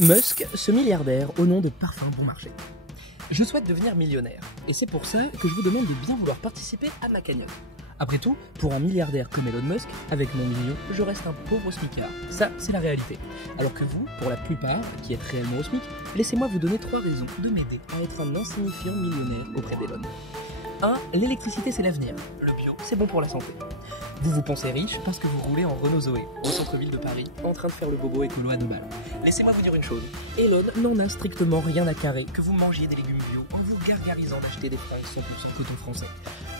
Musk, ce milliardaire au nom de parfum bon marché. Je souhaite devenir millionnaire, et c'est pour ça que je vous demande de bien vouloir participer à ma cagnotte. Après tout, pour un milliardaire comme Elon Musk, avec mon million, je reste un pauvre smicard. Ça, c'est la réalité. Alors que vous, pour la plupart, qui êtes réellement au SMIC, laissez-moi vous donner 3 raisons de m'aider à être un insignifiant millionnaire auprès d'Elon. 1. L'électricité, c'est l'avenir. Le bio, c'est bon pour la santé. Vous pensez riche parce que vous roulez en Renault Zoé, au centre-ville de Paris, en train de faire le bobo écolo à 2 balles. Laissez-moi vous dire une chose, Elon n'en a strictement rien à carrer que vous mangiez des légumes bio en vous gargarisant d'acheter des fringues 100% coton français.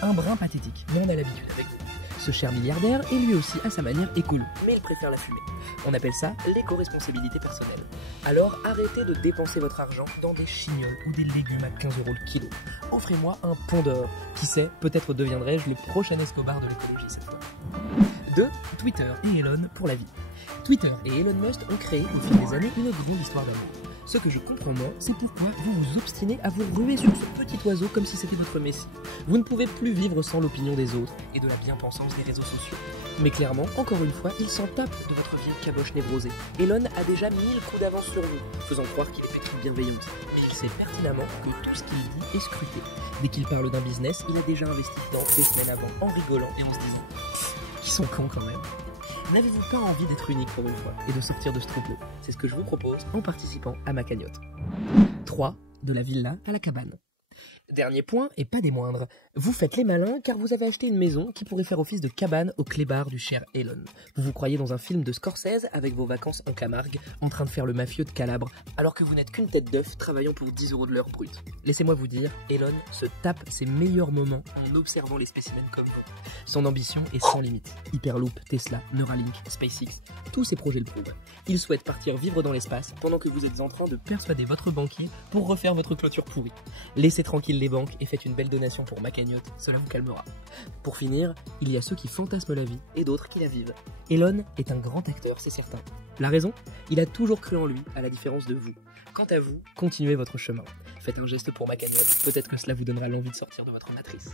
Un brin pathétique, mais on a l'habitude avec vous. Ce cher milliardaire est lui aussi à sa manière écolo, mais il préfère la fumée. On appelle ça l'éco-responsabilité personnelle. Alors arrêtez de dépenser votre argent dans des chignols ou des légumes à 15 € le kilo. Offrez-moi un pont d'or. Qui sait, peut-être deviendrai-je le prochain Escobar de l'écologie cette fois. 2. Twitter et Elon pour la vie. Twitter et Elon Musk ont créé au fil des années une grande histoire d'amour. Ce que je comprends moins, c'est pourquoi vous vous obstinez à vous ruer sur ce petit oiseau comme si c'était votre messie. Vous ne pouvez plus vivre sans l'opinion des autres et de la bien-pensance des réseaux sociaux. Mais clairement, encore une fois, il s'en tape de votre vieille caboche névrosée. Elon a déjà 1000 coups d'avance sur vous, faisant croire qu'il est pétri de bienveillance. Mais il sait pertinemment que tout ce qu'il dit est scruté. Dès qu'il parle d'un business, il a déjà investi dedans des semaines avant, en rigolant et en se disant « Ils sont cons quand même ». N'avez-vous pas envie d'être unique pour une fois et de sortir de ce troupeau? C'est ce que je vous propose en participant à ma cagnotte. 3. De la villa à la cabane. Dernier point, et pas des moindres, vous faites les malins car vous avez acheté une maison qui pourrait faire office de cabane au clébard du cher Elon. Vous vous croyez dans un film de Scorsese avec vos vacances en Camargue, en train de faire le mafieux de Calabre, alors que vous n'êtes qu'une tête d'œuf travaillant pour 10 € de l'heure brute. Laissez-moi vous dire, Elon se tape ses meilleurs moments en observant les spécimens comme vous. Son ambition est sans limite. Hyperloop, Tesla, Neuralink, SpaceX, tous ces projets le prouvent. Il souhaite partir vivre dans l'espace pendant que vous êtes en train de persuader votre banquier pour refaire votre clôture pourrie. Laissez tranquille les banques et faites une belle donation pour ma cagnotte, cela vous calmera. Pour finir, il y a ceux qui fantasment la vie et d'autres qui la vivent. Elon est un grand acteur, c'est certain. La raison? Il a toujours cru en lui, à la différence de vous. Quant à vous, continuez votre chemin. Faites un geste pour ma cagnotte, peut-être que cela vous donnera l'envie de sortir de votre matrice.